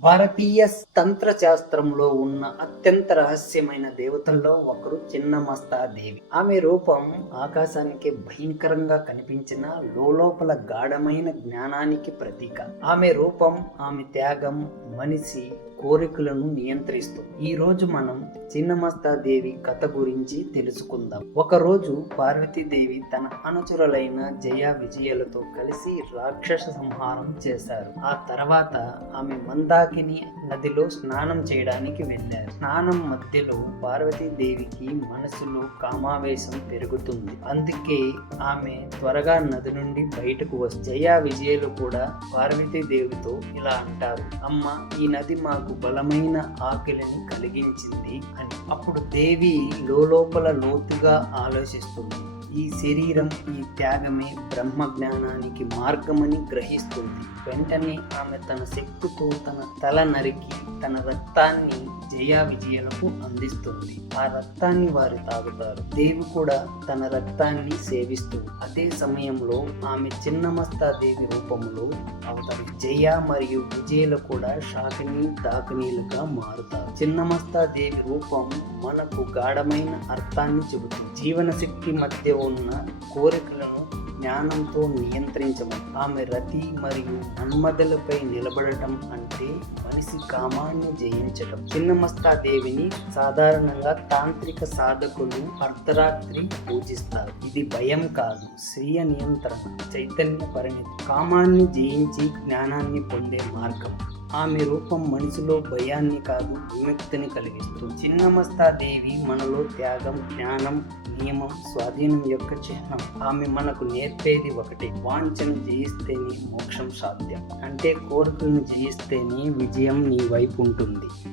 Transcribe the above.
భారతీయ తంత్ర శాస్త్రంలో ఉన్న అత్యంత రహస్యమైన దేవతల్లో ఒకరు చిన్నమస్తా దేవి. ఆమె రూపం ఆకాశానికి భయంకరంగా కనిపించిన లోపల గాఢమైన జ్ఞానానికి ప్రతీక. ఆమె రూపం ఆమె త్యాగం మనిషి కోరికలను నియంత్రిస్తూ. ఈ రోజు మనం చిన్నమస్తా దేవి కథ గురించి తెలుసుకుందాం. ఒక రోజు పార్వతీదేవి తన అనుచరులైన జయ విజయలతో కలిసి రాక్షస సంహారం చేశారు. ఆ తర్వాత ఆమె మందాకిని నదిలో స్నానం చేయడానికి వెళ్ళారు. స్నానం మధ్యలో పార్వతీదేవికి మనసులో కామావేశం పెరుగుతుంది. అందుకే ఆమె త్వరగా నది నుండి బయటకు వస్తే జయ విజయలు కూడా పార్వతీదేవితో ఇలా అంటారు. అమ్మ ఈ నది మాకు బలమైన ఆకలిని కలిగించింది అని. అప్పుడు దేవి లోపల లోతుగా ఆలోచిస్తుంది. ఈ శరీరం ఈ త్యాగమే బ్రహ్మ జ్ఞానానికి మార్గమని గ్రహిస్తుంది. వెంటనే ఆమె తన శక్తితో తన తల నరికి తన రక్తాన్ని జయా విజయులకు అందిస్తుంది. ఆ రక్తాన్ని వారు తాగుతారు. దేవి కూడా తన రక్తాన్ని సేవిస్తుంది. అదే సమయంలో ఆమె చిన్నమస్తా దేవి రూపంలో అవుతారు జయ మరియు విజయలు కూడా షాకిని దాకినీలుగా మారుతారు. చిన్నమస్తా దేవి రూపం మనకు గాఢమైన అర్థాన్ని చెబుతుంది. జీవనశక్తి మధ్య ఉన్న కోరికలను జ్ఞానంతో నియంత్రించడం ఆమె రతి మరియు మన్మదలపై నిలబడటం అంటే మనిషి కామాన్ని జయించటం. చిన్నమస్తా దేవిని సాధారణంగా తాంత్రిక సాధకులు అర్ధరాత్రి పూజిస్తారు. ఇది భయం కాదు స్వీయ నియంత్రణ చైతన్య పరిణితి. కామాన్ని జయించి జ్ఞానాన్ని పొందే మార్గం. ఆమె రూపం మనసులో భయాన్ని కాదు విముక్తిని కలిగిస్తుంది. చిన్నమస్తా దేవి మనలో త్యాగం జ్ఞానం నియమం స్వాధీనం యొక్క చిహ్నం. ఆమె మనకు నేర్పేది ఒకటి వాంఛను జయిస్తేనే మోక్షం సాధ్యం. అంటే కోరికలను జయిస్తేనే విజయం నీ వైపు ఉంటుంది.